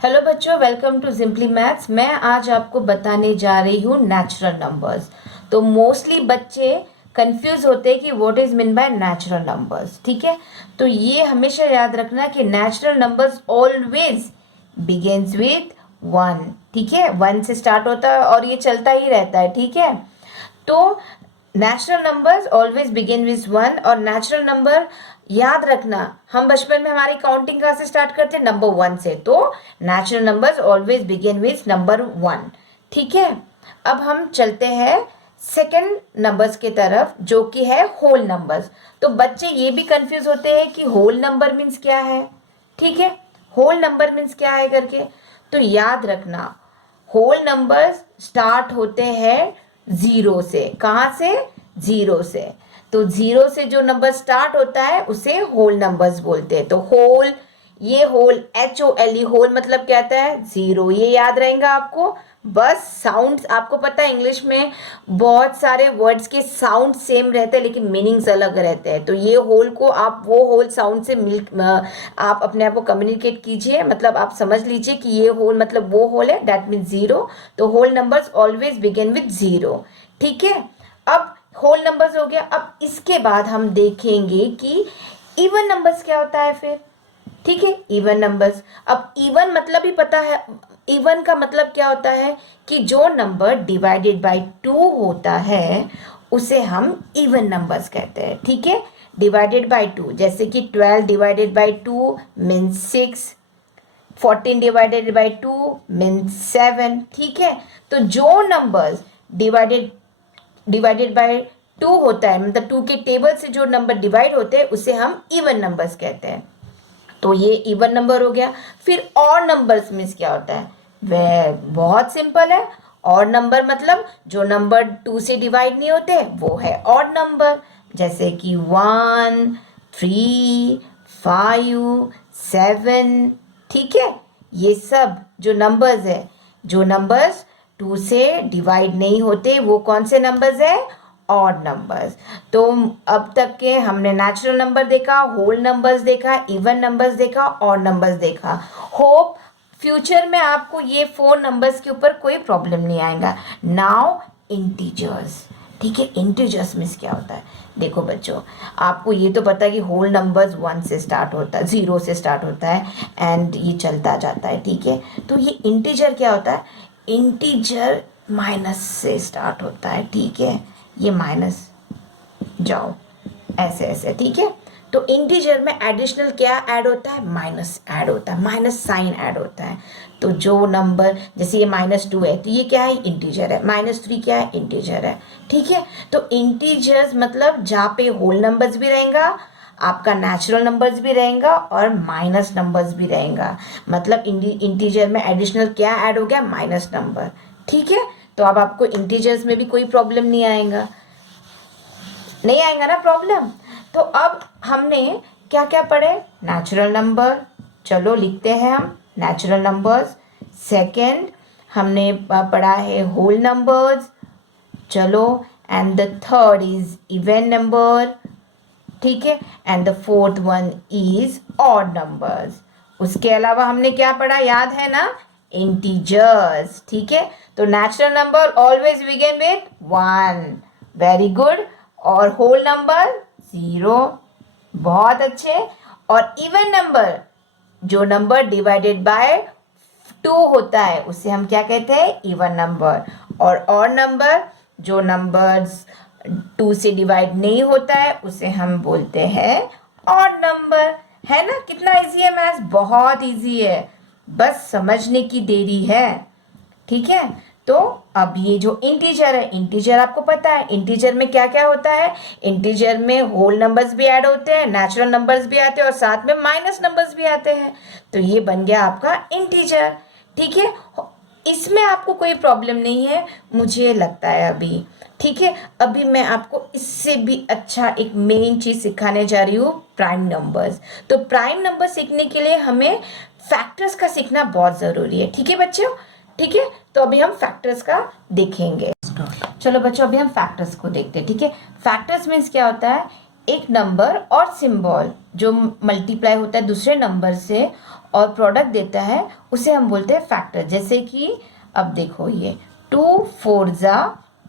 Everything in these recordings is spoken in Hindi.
हेलो बच्चों, वेलकम टू सिंपली मैथ्स। मैं आज आपको बताने जा रही हूँ नेचुरल नंबर्स। तो मोस्टली बच्चे कंफ्यूज होते हैं कि what is mean by natural numbers. ठीक है, तो ये हमेशा याद रखना कि natural numbers always begins with one. ठीक है, वन से स्टार्ट होता है और ये चलता ही रहता है। ठीक है, तो natural numbers always begin with one. और नेचुरल नंबर याद रखना, हम बचपन में हमारी काउंटिंग कहाँ से स्टार्ट करते हैं? नंबर वन से। तो natural numbers always begin with number one. ठीक है, अब हम चलते हैं सेकेंड नंबर्स की तरफ, जो कि है होल नंबर्स। तो बच्चे ये भी कंफ्यूज होते हैं कि होल नंबर मीन्स क्या है। ठीक है, होल नंबर मीन्स क्या है करके। तो याद रखना, होल नंबर्स स्टार्ट होते हैं जीरो से। कहाँ से? जीरो से। तो जीरो से जो नंबर स्टार्ट होता है उसे होल नंबर्स बोलते हैं। तो होल, ये होल HOLE, होल मतलब क्या आता है? जीरो। ये याद रहेगा आपको। बस साउंड्स आपको पता है, इंग्लिश में बहुत सारे वर्ड्स के साउंड सेम रहते हैं लेकिन मीनिंग्स अलग रहते हैं। तो ये होल को आप वो होल साउंड से आप अपने आप को कम्युनिकेट कीजिए, मतलब आप समझ लीजिए कि ये होल मतलब वो होल है, दैट मीन्स जीरो। तो whole numbers always begin with zero. ठीक है, अब होल नंबर्स हो गया। अब इसके बाद हम देखेंगे कि इवन नंबर्स क्या होता है फिर। ठीक है, इवन नंबर्स। अब इवन मतलब ही पता है, इवन का मतलब क्या होता है कि जो नंबर डिवाइडेड बाय टू होता है उसे हम इवन नंबर्स कहते हैं। ठीक है, डिवाइडेड बाय टू, जैसे कि 12 divided by two means 6, 14 divided by two means 7। ठीक है, तो जो numbers divided divided by two होता है, मतलब टू के टेबल से जो नंबर डिवाइड होते हैं उसे हम इवन नंबर्स कहते हैं। तो ये इवन नंबर हो गया। फिर ऑड नंबर्स मीन्स क्या होता है? वह बहुत सिंपल है। ऑड नंबर मतलब जो नंबर टू से डिवाइड नहीं होते वो है ऑड नंबर, जैसे कि 1, 3, 5, 7। ठीक है, ये सब जो नंबर्स है, जो नंबर्स टू से डिवाइड नहीं होते वो कौन से नंबर्स है? Odd numbers. तो अब तक के हमने नेचुरल नंबर देखा, होल नंबर्स देखा, इवन नंबर्स देखा, ऑड नंबर्स देखा। होप फ्यूचर में आपको ये 4 नंबर्स के ऊपर कोई प्रॉब्लम नहीं आएगा। Now integers. ठीक है, इंटीजर्स मीन्स क्या होता है? देखो बच्चों, आपको ये तो पता है कि होल नंबर्स वन से स्टार्ट होता है, जीरो से स्टार्ट होता है एंड ये चलता जाता है। ठीक है, तो ये इंटीजर क्या होता है? इंटीजर माइनस से स्टार्ट होता है। ठीक है, ये माइनस जाओ ऐसे ऐसे। ठीक है, तो इंटीजर में एडिशनल क्या ऐड होता है? माइनस ऐड होता है, माइनस साइन ऐड होता है। तो जो नंबर, जैसे ये -2 है तो ये क्या है? इंटीजर है। -3 क्या है? इंटीजर है। ठीक है, तो इंटीजर्स मतलब जहाँ पे होल नंबर्स भी रहेगा, आपका नेचुरल नंबर्स भी रहेगा और माइनस नंबर्स भी रहेगा। मतलब इंटीजर में एडिशनल क्या ऐड हो गया? Minus number. ठीक है, तो अब आपको इंटीजर्स में भी कोई प्रॉब्लम नहीं आएगा, नहीं आएगा ना प्रॉब्लम। तो अब हमने क्या क्या पढ़े? नेचुरल नंबर, चलो लिखते हैं हम नेचुरल नंबर्स। सेकंड हमने पढ़ा है होल नंबर्स, चलो। And the third is even number. ठीक है, and the fourth one is odd numbers. उसके अलावा हमने क्या पढ़ा, याद है ना? इंटीजर्स। ठीक है, तो natural number always begin with one, very good. और होल नंबर जीरो, बहुत अच्छे। और इवन नंबर, जो नंबर डिवाइडेड बाय टू होता है उसे हम क्या कहते हैं? Even number. और ऑड नंबर, जो नंबर्स टू से डिवाइड नहीं होता है उसे हम बोलते हैं ऑड नंबर। है ना? कितना इजी है मैथ्स, बहुत इजी है, बस समझने की देरी है। ठीक है, तो अब ये जो इंटीजर है, इंटीजर आपको पता है इंटीजर में क्या क्या होता है? इंटीजर में होल नंबर्स भी ऐड होते हैं, नेचुरल नंबर्स भी आते हैं और साथ में माइनस नंबर्स भी आते हैं। तो ये बन गया आपका इंटीजर। ठीक है, इसमें आपको कोई प्रॉब्लम नहीं है मुझे लगता है अभी। ठीक है, अभी मैं आपको इससे भी अच्छा एक मेन चीज़ सिखाने जा रही हूँ, प्राइम नंबर्स। तो प्राइम नंबर सीखने के लिए हमें फैक्टर्स का सीखना बहुत ज़रूरी है। ठीक है बच्चों? ठीक है, तो अभी हम फैक्टर्स का देखेंगे। चलो बच्चों, अभी हम फैक्टर्स को देखते हैं। ठीक है, फैक्टर्स मीन्स क्या होता है? एक नंबर और सिंबल जो मल्टीप्लाई होता है दूसरे नंबर से और प्रोडक्ट देता है उसे हम बोलते हैं फैक्टर। जैसे कि अब देखो ये 2 4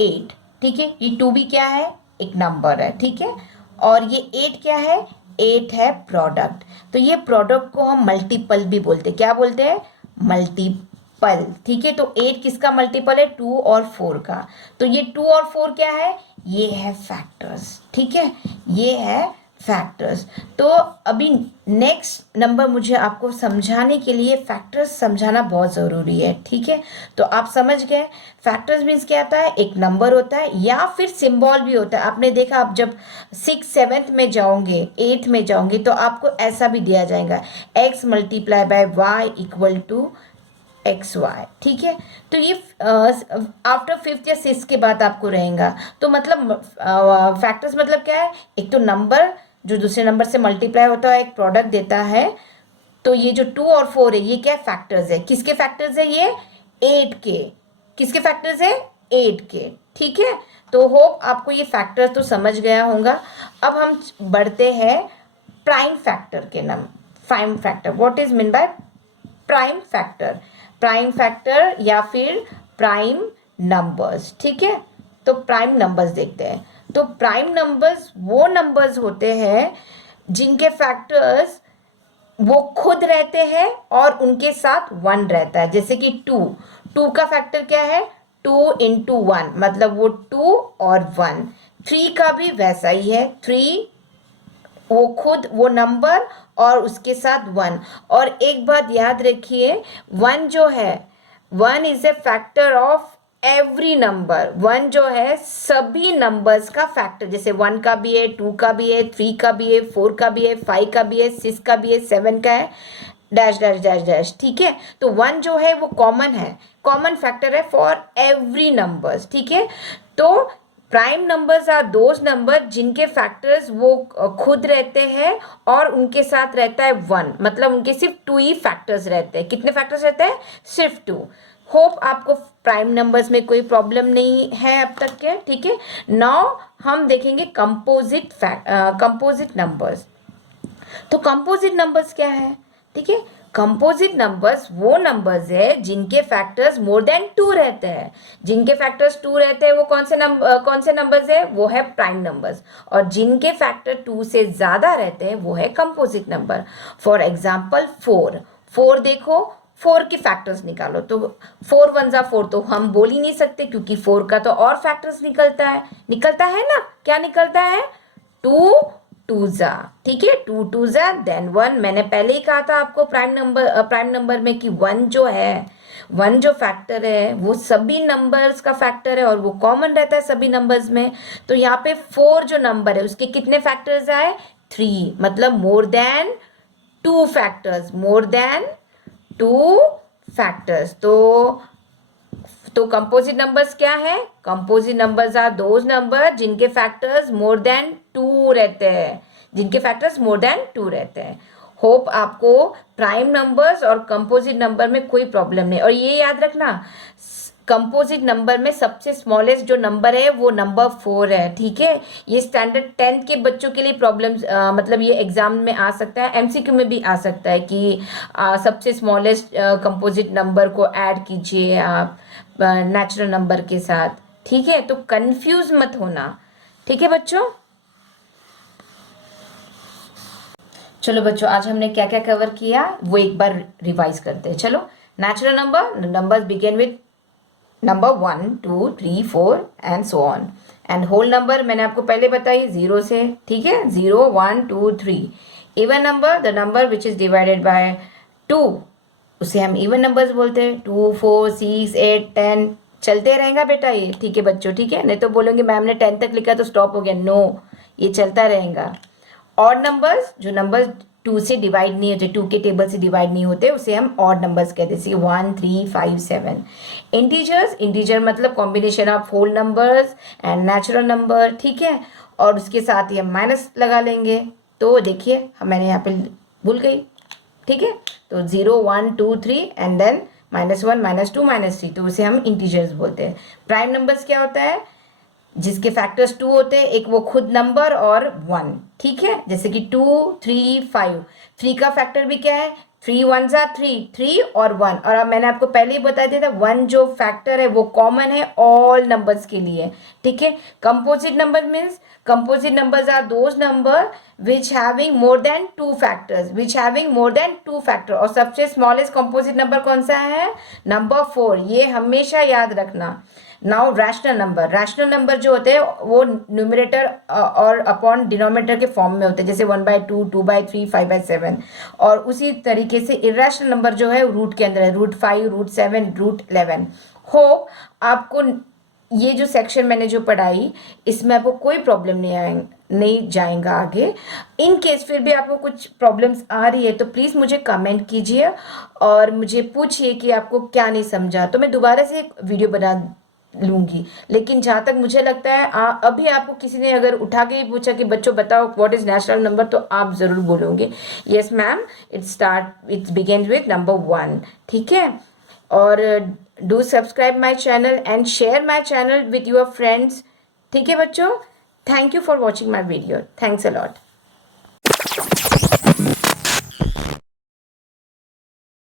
8, ठीक है, ये 2 भी क्या है, एक नंबर है, ठीक है, और ये 8 क्या है, 8 है प्रोडक्ट। तो ये प्रोडक्ट को हम मल्टीपल भी बोलते हैं, क्या बोलते हैं, मल्टीपल, ठीक है। तो 8 किसका मल्टीपल है, 2 और 4 का। तो ये 2 और 4 क्या है, ये है फैक्टर्स, ठीक है, ये है फैक्टर्स। तो अभी नेक्स्ट नंबर मुझे आपको समझाने के लिए फैक्टर्स समझाना बहुत ज़रूरी है, ठीक है। तो आप समझ गए फैक्टर्स मीन्स क्या आता है, एक नंबर होता है या फिर सिंबल भी होता है। आपने देखा आप जब 6 7 में जाओगे, 8 में जाओगे तो आपको ऐसा भी दिया जाएगा, x multiply by y equal to x y, ठीक है। तो ये आफ्टर 5th या 6th के बाद आपको रहेगा। तो मतलब फैक्टर्स मतलब क्या है, एक तो नंबर जो दूसरे नंबर से मल्टीप्लाई होता है, एक प्रोडक्ट देता है। तो ये जो 2 और 4 है ये क्या फैक्टर्स है, किसके फैक्टर्स है, ये 8 के, किसके फैक्टर्स है, 8 के, ठीक है। तो होप आपको ये फैक्टर्स तो समझ गया होगा। अब हम बढ़ते हैं प्राइम फैक्टर के नाम। Prime factor, what is mean by prime factor, prime factor या फिर प्राइम नंबर्स, ठीक है। तो प्राइम नंबर्स देखते हैं। तो प्राइम नंबर्स वो नंबर्स होते हैं जिनके फैक्टर्स वो खुद रहते हैं और उनके साथ 1 रहता है। जैसे कि 2 का फैक्टर क्या है, 2 इंटू 1, मतलब वो 2 और 1। 3 का भी वैसा ही है, 3 वो खुद वो नंबर और उसके साथ 1। और एक बात याद रखिए, 1 जो है, 1 is a factor of every number. 1 जो है सभी नंबर्स का फैक्टर, जैसे 1 का भी है, 2 का भी है, 3 का भी है, 4 का भी है, 5 का भी है, 6 का भी है, 7 का है, डैश डैश डैश डैश, ठीक है। तो 1 जो है वो कॉमन है, कॉमन फैक्टर है फॉर एवरी नंबर्स, ठीक है। तो prime numbers are those number जिनके फैक्टर्स वो खुद रहते हैं और उनके साथ रहता है 1, मतलब उनके सिर्फ 2 ही फैक्टर्स रहते हैं। कितने फैक्टर्स रहते हैं, सिर्फ 2। होप आपको प्राइम नंबर्स में कोई प्रॉब्लम नहीं है अब तक के, ठीक है। नाउ हम देखेंगे कंपोजिट नंबर्स। तो कंपोजिट नंबर्स क्या है, ठीक है। कंपोजिट नंबर्स वो नंबर्स है जिनके फैक्टर्स मोर देन 2 रहते हैं। जिनके फैक्टर्स 2 रहते हैं वो कौन से नंबर्स है, वो है प्राइम नंबर्स। और जिनके फैक्टर 2 से ज़्यादा रहते हैं वो है कंपोजिट नंबर। फॉर एग्जाम्पल 4 देखो, 4 के फैक्टर्स निकालो तो 4 1 जा 4 तो हम बोल ही नहीं सकते, क्योंकि 4 का तो और फैक्टर्स निकलता है ना, क्या निकलता है, 2 2 जा, ठीक है, 2 2 जा देन 1। मैंने पहले ही कहा था आपको प्राइम नंबर में कि 1 जो है, 1 जो फैक्टर है वो सभी नंबर्स का फैक्टर है और वो कॉमन रहता है सभी नंबर्स में। तो यहाँ पे 4 जो नंबर है उसके कितने फैक्टर्स आए, 3, मतलब more than 2 factors, more than 2 factors. तो कंपोजिट नंबर्स क्या है, composite numbers are those number जिनके फैक्टर्स मोर देन 2 रहते हैं, जिनके फैक्टर्स मोर देन 2 रहते हैं। होप आपको प्राइम नंबर्स और कंपोजिट नंबर में कोई प्रॉब्लम नहीं। और ये याद रखना, कंपोजिट नंबर में सबसे स्मॉलेस्ट जो नंबर है वो नंबर 4 है, ठीक है। ये स्टैंडर्ड 10th के बच्चों के लिए प्रॉब्लम्स, मतलब ये एग्जाम में आ सकता है, एमसीक्यू में भी आ सकता है कि सबसे स्मॉलेस्ट कंपोजिट नंबर को ऐड कीजिए आप नेचुरल नंबर के साथ, ठीक है। तो कंफ्यूज मत होना, ठीक है बच्चों। चलो बच्चों, आज हमने क्या क्या कवर किया वो एक बार रिवाइज करते हैं। चलो, natural numbers begin with number 1 2 3 4 and so on. And whole number मैंने आपको पहले बताई 0 से, ठीक है, 0 1 2 3। Even number, the number which is divided by 2, उसे हम इवन नंबर्स बोलते हैं। 2 4 6 8 10 चलते रहेगा बेटा ये, ठीक है बच्चों, ठीक है। नहीं तो बोलेंगे मैम ने 10 तक लिखा तो स्टॉप हो गया, नो, ये चलता रहेगा। ऑड नंबर्स, जो नंबर्स 2 से डिवाइड नहीं होते, 2 के टेबल से डिवाइड नहीं होते, उसे हम ऑड नंबर्स कहते हैं, जैसे 1 3 5 7। इंटीजर मतलब combination of whole numbers and natural number, ठीक है। और उसके साथ ही हम माइनस लगा लेंगे। तो देखिए मैंने यहाँ पे भूल गई, ठीक है। तो 0 1 2 3 एंड देन -1 -2 -3, तो उसे हम इंटीजर्स बोलते हैं। प्राइम नंबर्स क्या होता है, जिसके फैक्टर्स 2 होते हैं, एक वो खुद नंबर और 1, ठीक है। जैसे कि 2, 3, 5, 3 का फैक्टर भी क्या है, 3 1 जा 3, 3 और 1। और अब मैंने आपको पहले ही बता दिया था 1 जो फैक्टर है वो कॉमन है ऑल नंबर्स के लिए, ठीक है। Composite number means composite numbers are those number which having more than 2 factors, which having more than 2 factor. और सबसे स्मॉलेस्ट कंपोजिट नंबर कौन सा है, नंबर 4, ये हमेशा याद रखना। नाउ रैशनल नंबर जो होते हैं वो न्यूमरेटर और अपॉन डिनोमिनेटर के फॉर्म में होते हैं, जैसे 1/2, 2/3, 5/7। और उसी तरीके से इरेशनल नंबर जो है रूट के अंदर है, √5, √7, √11। होप आपको ये जो सेक्शन मैंने जो पढ़ाई इसमें आपको कोई प्रॉब्लम नहीं जाएगा आगे। इन केस फिर भी आपको कुछ प्रॉब्लम्स आ रही है तो प्लीज़ मुझे कमेंट कीजिए और मुझे पूछिए कि आपको क्या नहीं समझा, तो मैं दोबारा से एक वीडियो बना लूंगी। लेकिन जहाँ तक मुझे लगता है अभी आपको किसी ने अगर उठा के ही पूछा कि बच्चों बताओ व्हाट इज नेचुरल नंबर, तो आप ज़रूर बोलोगे yes ma'am, it's begin with number 1, ठीक है। और do subscribe my channel and share my channel with your friends, ठीक है बच्चों। Thank you for watching my video, thanks a lot.